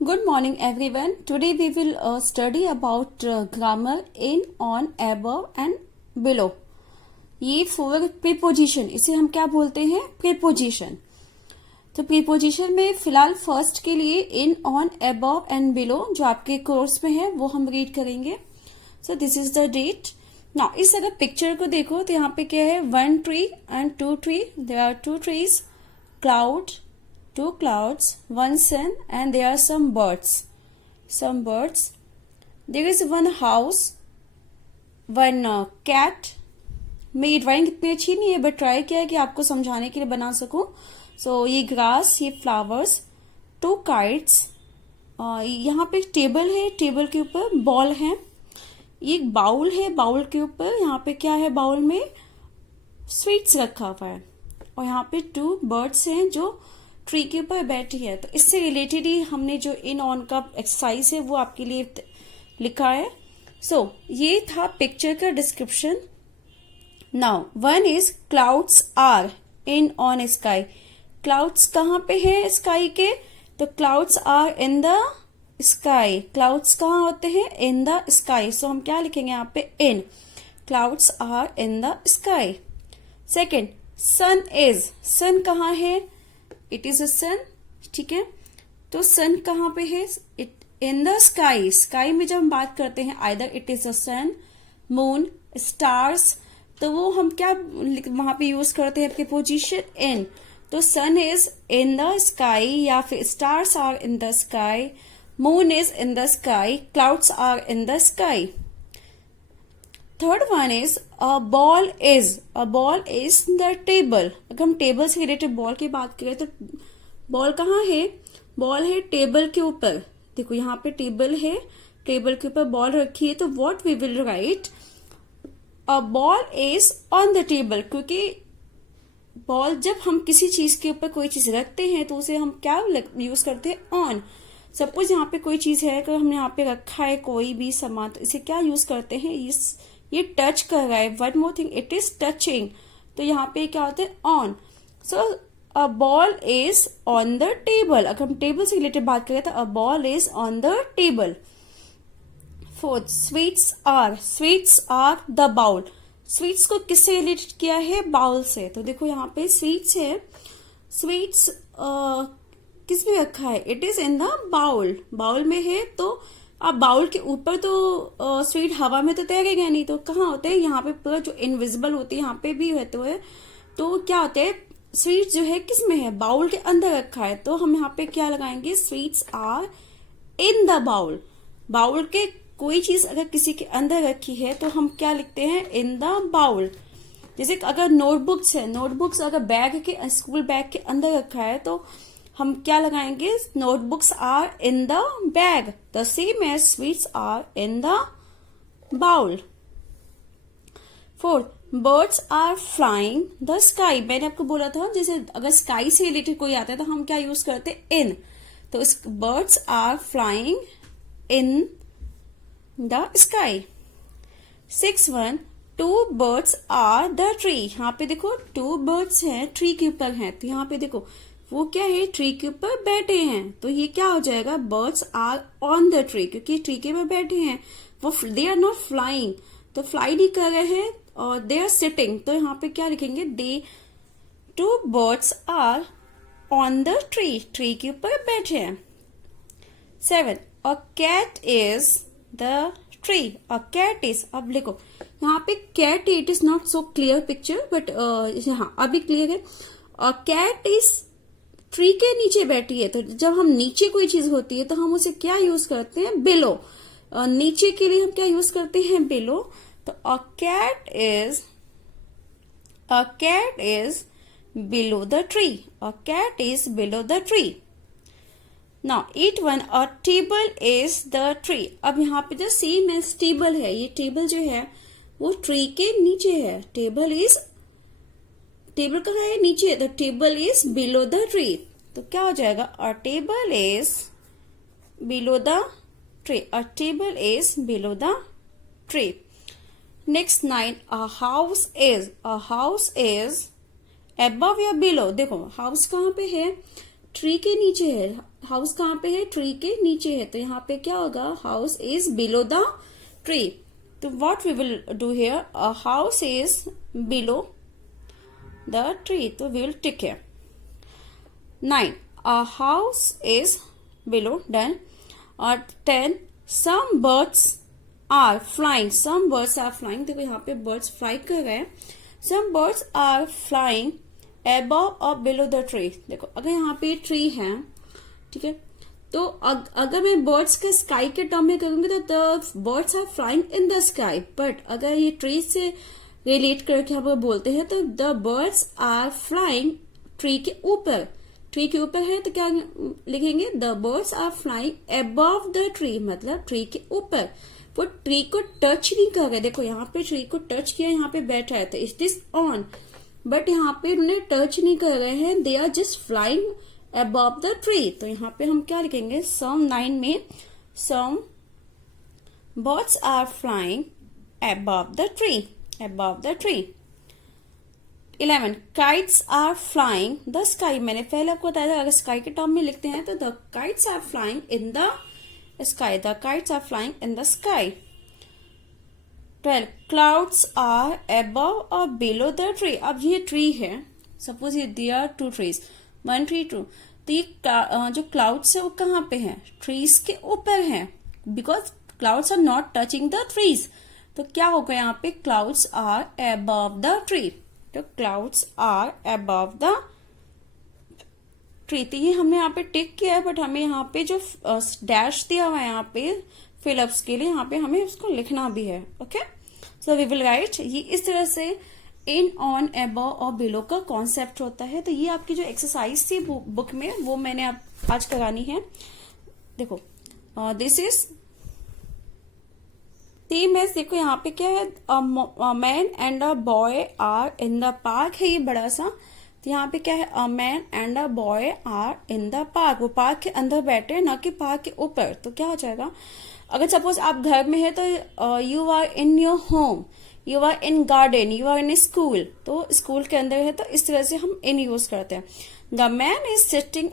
Good morning everyone. Today we will study about grammar in, on, above and below. ये 4 preposition, इसे हम क्या बोलते हैं? प्रीपोजिशन. तो प्रीपोजिशन में फिलहाल फर्स्ट के लिए in, on, above and below जो आपके कोर्स में है वो हम रीड करेंगे. So this is the date. Now इस अगर पिक्चर को देखो तो यहाँ पे क्या है? 1 tree and 2 tree. There are 2 trees, cloud, 2 clouds, 1 sun, and there are some birds. There is 1 house, 1 cat. मेरी ड्राइंग इतनी अच्छी नहीं है बट ट्राई किया है कि आपको समझाने के लिए बना सकूं. सो ये ग्रास, ये फ्लावर्स, 2 kites. यहाँ पे टेबल है, टेबल के ऊपर बॉल है. ये एक बाउल है, बाउल के ऊपर यहाँ पे क्या है? बाउल में स्वीट्स रखा हुआ है. और यहाँ पे 2 birds हैं जो ट्री के ऊपर बैठी है. तो इससे रिलेटेड ही हमने जो इन, ऑन का एक्सरसाइज है वो आपके लिए लिखा है. सो ये था पिक्चर का description. Now 1 is clouds are in on sky. Clouds कहाँ पे है स्काई के? तो clouds are in the sky. Clouds कहाँ होते हैं? In the sky. सो हम क्या लिखेंगे यहाँ पे? In. Clouds are in the sky. Second, sun is. Sun कहाँ है? It is a sun. ठीक है, तो सन कहाँ पे है? It in the sky. Sky में जब हम बात करते हैं either it is a sun, moon, stars, तो वो हम क्या वहां पे यूज करते हैं? Preposition in. तो sun is in the sky या फिर stars are in the sky, moon is in the sky, clouds are in the sky. Third one is a ball is. A ball is the table. अगर हम table से related ball की बात करें तो ball कहाँ है? बॉल है टेबल के ऊपर. देखो यहाँ पे टेबल है, टेबल के ऊपर बॉल रखी है. तो what we will write? A ball is on the table. क्योंकि बॉल, जब हम किसी चीज के ऊपर कोई चीज रखते हैं तो उसे हम क्या यूज करते हैं? ऑन. सपोज यहाँ पे कोई चीज है, अगर हमने यहाँ पे रखा है कोई भी सामान, तो इसे क्या यूज करते हैं? ये टच कर रहा है. One more thing, it is touching. तो यहाँ पे क्या होता है? On. So a ball is on the table. अगर हम टेबल से रिलेटेड बात करें तो a ball is on the table. Fourth, sweets are. Sweets are the bowl. Sweets को किससे रिलेटेड किया है? बाउल से. तो देखो यहाँ पे स्वीट्स है. स्वीट्स किस में रखा है? It is in the bowl. Bowl में है. तो अब बाउल के ऊपर तो स्वीट हवा में तो तैरेगा नहीं, तो कहाँ होते हैं? यहाँ पे पूरा जो इनविजिबल होती है यहाँ पे भी रहते हुए. तो क्या होते हैं? स्वीट जो है किस में है? बाउल के अंदर रखा है. तो हम यहाँ पे क्या लगाएंगे? Sweets are in the bowl. Bowl के कोई चीज अगर किसी के अंदर रखी है तो हम क्या लिखते हैं? In the bowl. जैसे अगर नोटबुक्स है, नोटबुक्स अगर बैग के, स्कूल बैग के अंदर रखा है तो हम क्या लगाएंगे? Notebooks are in the bag. The same as sweets are in the bowl. Fourth, birds are flying the sky. मैंने आपको बोला था जैसे अगर स्काई से रिलेटेड कोई आता है तो हम क्या यूज करते हैं? इन. तो birds are flying in the sky. 6 2 birds are the tree. यहाँ पे देखो 2 birds हैं, ट्री के ऊपर हैं. तो यहाँ पे देखो वो क्या है? ट्री के ऊपर बैठे हैं. तो ये क्या हो जाएगा? Birds are on the tree. क्योंकि ट्री के ऊपर बैठे हैं, वो दे आर नॉट फ्लाइंग. तो फ्लाई नहीं कर रहे हैं. और दे आर सिटिंग. तो यहाँ पे क्या लिखेंगे? 2 birds are on the tree. Tree के ऊपर बैठे हैं. 7 a cat is the tree. A cat is. अब देखो यहाँ पे cat, it is not so clear picture but हाँ अभी क्लियर है. अ कैट इज ट्री के नीचे बैठी है. तो जब हम नीचे कोई चीज होती है तो हम उसे क्या यूज करते हैं? बिलो. नीचे के लिए हम क्या यूज करते हैं? बिलो. तो a cat is below the tree. A cat is below the tree. Now 8 a table is the tree. अब यहाँ पे जो सेम एज टेबल है, ये टेबल जो है वो ट्री के नीचे है. टेबल कहाँ है? नीचे. The table is below the tree. तो क्या हो जाएगा? अ table is below the tree. A table is below the tree. Next 9 a house is. A house is above या बिलो. देखो हाउस कहाँ पे है? ट्री के नीचे है, हाउस कहाँ पे है, ट्री के नीचे है, तो यहाँ पे क्या होगा, house is below the tree. तो what we will do here, a house is below the tree, तो we will tick here. 9, a house is below, done. और 10, some birds are flying, some birds are flying, देखो यहाँ पे birds fly कर रहे हैं, some birds are flying above or below the tree। देखो अगर यहाँ पे ट्री है, ठीक है, तो अगर मैं birds के स्काई के टर्म में करूंगी तो the birds are flying in the sky, but अगर ये ट्री से रिलेट करके हम बोलते हैं तो the birds are flying tree के ऊपर, ट्री के ऊपर है तो क्या लिखेंगे, the birds are flying above the tree, मतलब ट्री के ऊपर, वो ट्री को टच नहीं कर रहे। देखो यहाँ पे ट्री को टच किया, यहाँ पे बैठा है तो इज दिस ऑन, बट यहाँ पे उन्हें टच नहीं कर रहे हैं, they are just flying above the tree. तो यहाँ पे हम क्या लिखेंगे, सम 9 में some birds are flying above the tree, above the tree. 11, kites are flying the sky, मैंने पहले आपको बताया था अगर स्काई के टर्म में लिखते हैं तो the kites are flying in the sky, the kites are flying in the sky। 12, clouds are above or below the tree, अब ये ट्री है, सपोज ये there are 2 trees, 1 tree 2, तो ये जो क्लाउड्स है वो कहाँ पे है, ट्रीज के ऊपर है, because clouds are not touching the trees, तो क्या होगा यहाँ पे, clouds are above the tree, तो clouds are above the tree. तो ये हमने यहाँ पे टिक किया है, बट हमें यहाँ पे जो डैश दिया हुआ है यहाँ पे फिलअप्स के लिए, यहाँ पे हमें उसको लिखना भी है। Okay, so we will write, ये इस तरह से इन, ऑन, अबव और बिलो का कॉन्सेप्ट होता है। तो ये आपकी जो एक्सरसाइज थी बुक में वो मैंने आज करानी है। देखो दिस इज सेम है, देखो यहाँ पे क्या है, man and a boy are in the park है, ये बड़ा सा, तो यहाँ पे क्या है, a man and a boy are in the park, वो पार्क के अंदर बैठे हैं ना कि पार्क के ऊपर। तो क्या हो जाएगा, अगर सपोज आप घर में है तो you are in your home, you are in garden, you are in school, तो स्कूल के अंदर है तो इस तरह से हम इन यूज करते हैं। द मैन इज सिटिंग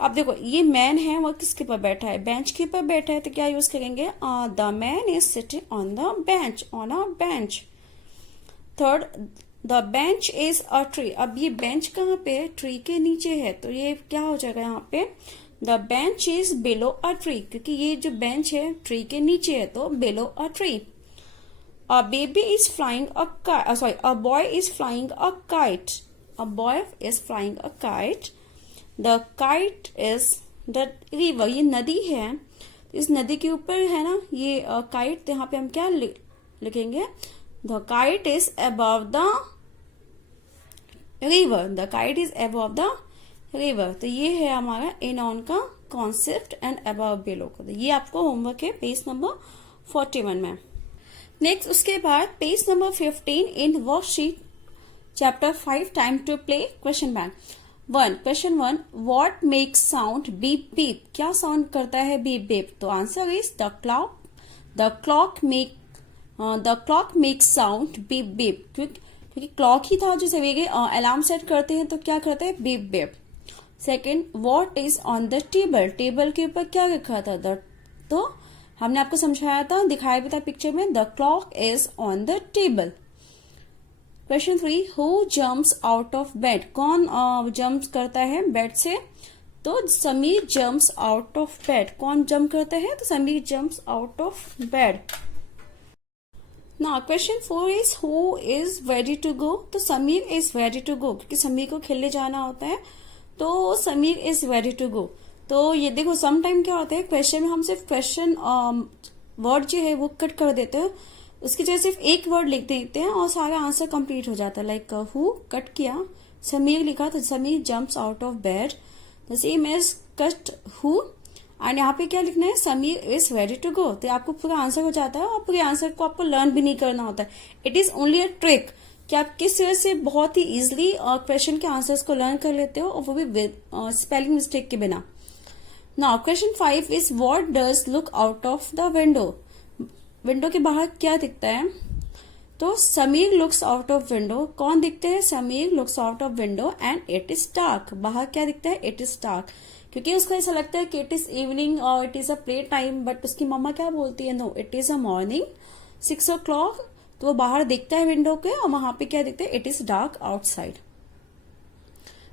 अब देखो ये मैन है वो किसके ऊपर बैठा है, बेंच के ऊपर बैठा है, तो क्या यूज करेंगे, the man is sitting on the bench, on a bench. Third, the bench is a tree, अब ये बेंच कहाँ पे है, ट्री के नीचे है, तो ये क्या हो जाएगा यहाँ पे, the bench is below a tree, क्योंकि ये जो बेंच है ट्री के नीचे है तो below a tree. A baby is flying a sorry, a boy is flying a kite, a boy is flying a kite, the kite is the river, ये नदी है, इस नदी के ऊपर है ना ये काइट, तो यहाँ पे हम क्या लिखेंगे, the kite is above the river, the kite is above the river. तो ये है हमारा इन ऑन का कॉन्सेप्ट एंड अबव बिलो का, तो ये आपको होमवर्क है पेज नंबर 41 में। नेक्स्ट उसके बाद page number 15 in worksheet chapter 5 time to play question bank. Question 1, what makes sound beep beep, क्या साउंड करता है बीप बीप, तो answer is the clock makes sound beep beep, क्योंकि clock ही था जो सवेरे अलार्म सेट करते हैं तो क्या करते हैं, beep beep. Second, what is on the table, table के ऊपर क्या रखा था, तो हमने आपको समझाया था, दिखाया भी था पिक्चर में, the clock is on the table. Question 3, who jumps out of bed, कौन जम्प करता है बेड से, तो Sameer jumps out of bed, कौन जंप करता है, तो Sameer jumps out of bed. Now question 4 is who is ready to go, तो Sameer is ready to go, क्योंकि समीर को खेलने जाना होता है तो Sameer is ready to go. तो ये देखो सम टाइम क्या होता है, क्वेश्चन में हम सिर्फ क्वेश्चन वर्ड जो है वो कट कर देते हैं, उसकी जगह सिर्फ एक वर्ड लिख देते हैं और सारा आंसर कंप्लीट हो जाता है। लाइक हु कट किया, समीर लिखा तो Sameer jumps out of bed, the same as cut who, and यहाँ पे क्या लिखना है, Sameer is ready to go, तो आपको पूरा आंसर हो जाता है और पूरे आंसर को आपको लर्न भी नहीं करना होता है। It is only a trick कि आप किस तरह से बहुत ही इजिली क्वेश्चन के आंसर्स को लर्न कर लेते हो और वो भी स्पेलिंग मिस्टेक के बिना। Now question 5 is what does look out of the window, window के बाहर क्या दिखता है, तो Sameer looks out of window, कौन दिखते हैं? Sameer looks out of window and it is dark, बाहर क्या दिखता है? इट इज डार्क, क्योंकि उसको ऐसा लगता है कि इट इज इवनिंग और it is a play time, but उसकी मम्मा क्या बोलती है? No, it is a morning 6 o'clock। तो वो बाहर दिखता है विंडो के और वहां पे क्या दिखता है? It is dark outside.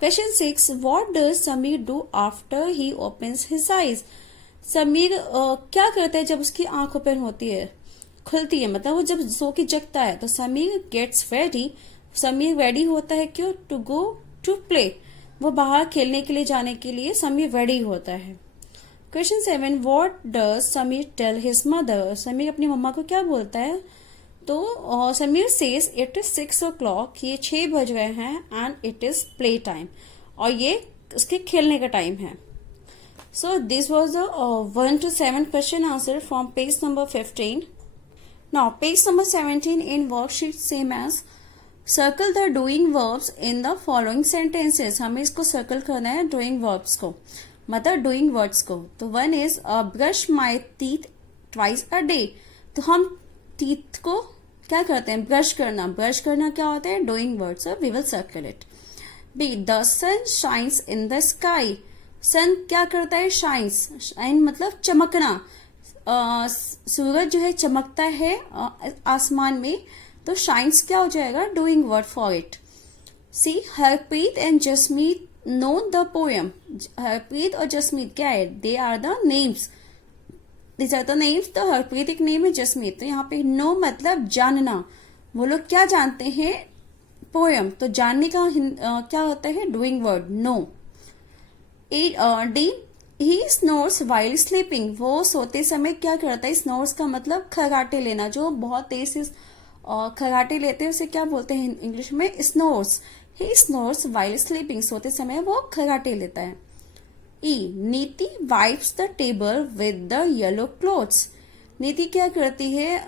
Question 6, what does Sameer do after he opens his eyes? Sameer क्या करता है जब उसकी आंख ओपन होती है, खुलती है, मतलब वो जब सो के जगता है? तो Sameer gets ready, Sameer ready होता है, क्यों? टू गो टू प्ले, वो बाहर खेलने के लिए जाने के लिए समीर रेडी होता है। Question 7, what does Sameer tell his mother? Sameer अपनी मम्मा को क्या बोलता है? तो Sameer says it is 6 o'clock, ये 6 बज गए हैं, and it is play time, और ये उसके खेलने का टाइम है। So this was the 1 to 7 question answer from page number 15। Now page number 17 in worksheet same as circle the doing verbs in the following sentences। हमें इसको circle करना है doing verbs को, मतलब doing words को। तो 1 is brush my teeth twice a day। तो हम teeth को क्या करते हैं? ब्रश करना। ब्रश करना क्या होता है? doing word, so we will circle it। B, the sun shines in the sky। सन क्या करता है? shines, shine मतलब चमकना, सूरज जो है चमकता है आसमान में, तो शाइन्स क्या हो जाएगा? Doing word for it. C, Harpreet and Jasmeet know the poem. Harpreet और जसमीत क्या है? They are the names, this are the names. तो हरप्रीत एक नेम है, जसमीत, तो यहाँ पे नो मतलब जानना, वो लोग क्या जानते हैं? पोएम। तो जानने का क्या होता है? Doing word no. D, he snores while sleeping, वो सोते समय क्या करता है? स्नोर्स का मतलब खर्राटे लेना, जो बहुत तेज से खर्राटे लेते हैं उसे क्या बोलते हैं इंग्लिश में? स्नोर्स। ही स्नोर्स वाइल स्लीपिंग, सोते समय वो खर्राटे लेता है। ई, नीति wipes the table with the yellow clothes. नीति क्या करती है?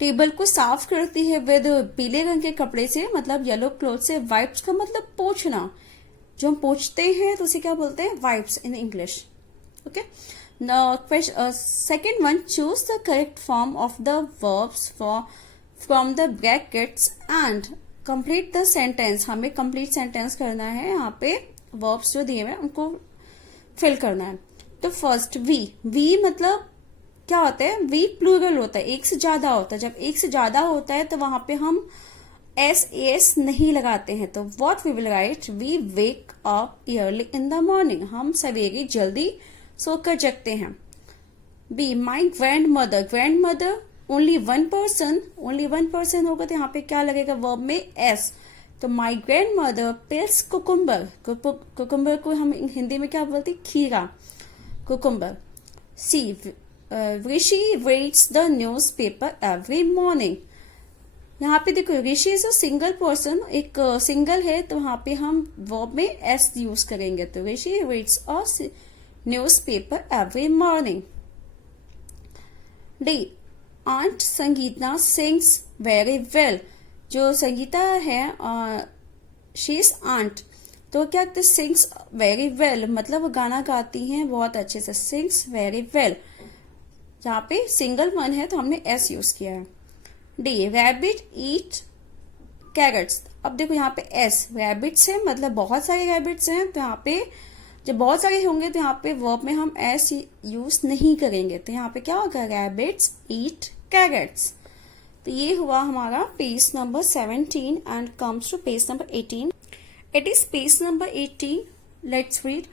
टेबल को साफ करती है विद पीले रंग के कपड़े से, मतलब येलो क्लोथ से। वाइप्स का मतलब पोंछना, जो हम पोंछते हैं तो उसे क्या बोलते हैं? Wipes in English. Okay, second one, choose the correct form of the verbs from the brackets and complete the sentence. हमें कंप्लीट सेंटेंस करना है, यहाँ पे वर्ब्स जो दिए हुए हैं उनको फिल करना है। तो फर्स्ट वी, वी मतलब क्या होता है? वी प्लूरल होता है, एक से ज्यादा होता है। जब एक से ज्यादा होता है तो वहां पे हम एस नहीं लगाते हैं। तो what we will write? We wake up early in the morning, हम सवेरे जल्दी सोकर जगते हैं। B, my grandmother, grandmother only one person, only one person होगा तो यहाँ पे क्या लगेगा? वर्ब में एस। तो my grandmother peels cucumber, cucumber को हम हिंदी में क्या बोलते हैं? खीरा, cucumber. C, Rishi reads the newspaper every morning. यहाँ पे देखो Rishi is a single person, एक सिंगल है, तो वहां पे हम वर्ब में एस यूज करेंगे। तो Rishi reads a newspaper every morning. D, aunt Sangeeta sings very well. जो संगीता है शी इज आंट, तो क्या कहते? सिंग्स वेरी वेल मतलब वो गाना गाती हैं बहुत अच्छे से। सिंग्स वेरी वेल, जहाँ पे सिंगल वन है तो हमने एस यूज किया है। डी, रैबिट ईट कैरेट्स। अब देखो यहाँ पे एस, रैबिट्स है मतलब बहुत सारे रैबिट्स हैं, तो यहाँ पे जब बहुत सारे होंगे तो यहाँ पे वर्ब में हम एस यूज नहीं करेंगे। तो यहाँ पे क्या होगा? Rabbits eat carrots. तो ये हुआ हमारा page number 17 and comes to page number 18। It is page number 18। Let's read.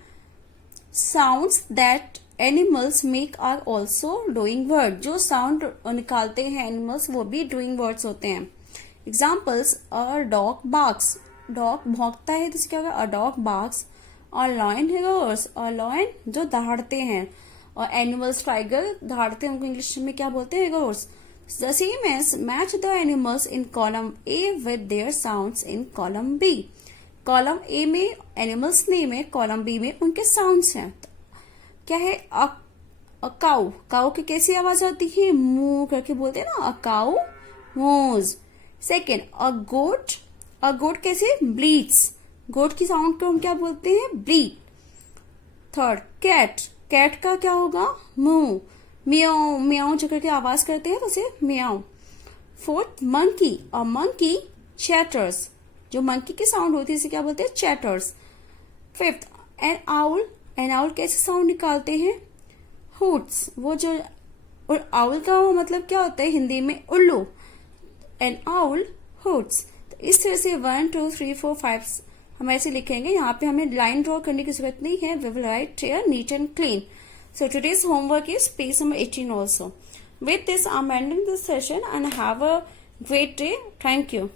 Sounds that animals make are also doing word. जो साउंड निकालते हैं एनिमल्स वो भी डूइंग वर्ड्स होते हैं। Examples, a dog barks, dog भौंकता है तो क्या होगा? A dog barks. और लॉयन रोअर्स, और लॉयन जो दहाड़ते हैं, और एनिमल्स टाइगर दहाड़ते हैं, उनको इंग्लिश में क्या बोलते हैं? Roars. The same as match the animals in column A with their sounds in column B. Column A में एनिमल्स नेम है, कॉलम बी में उनके साउंड्स हैं। क्या है? अ काउ, काउ की कैसी आवाज आती है? मू करके बोलते हैं ना, अ काउ मूज। सेकेंड, अ गोट, अ गोट कैसे? ब्लीड्स, गोट की साउंड को हम क्या बोलते हैं? ब्लीड। थर्ड, कैट, कैट का क्या होगा? मू। म्याऊ, म्याऊ जो करके आवाज करते हैं तो उसे म्याऊ। फोर्थ मंकी, और मंकी चैटर्स, जो मंकी की साउंड होती है इसे क्या बोलते हैं, chatters. Fifth N owl, N owl कैसे साउंड निकालते हैं, हूट्स, वो जो, और आउल का मतलब क्या होता है हिंदी में, उल्लू, एन आउल हूट्स। तो इस तरह से 1 2 3 4 5 हम ऐसे लिखेंगे। यहाँ पे हमें लाइन ड्रॉ करने की जरूरत नहीं है, we will write here neat and clean. So today's homework is page number 18 also. With this, I'm ending this session and have a great day. Thank you.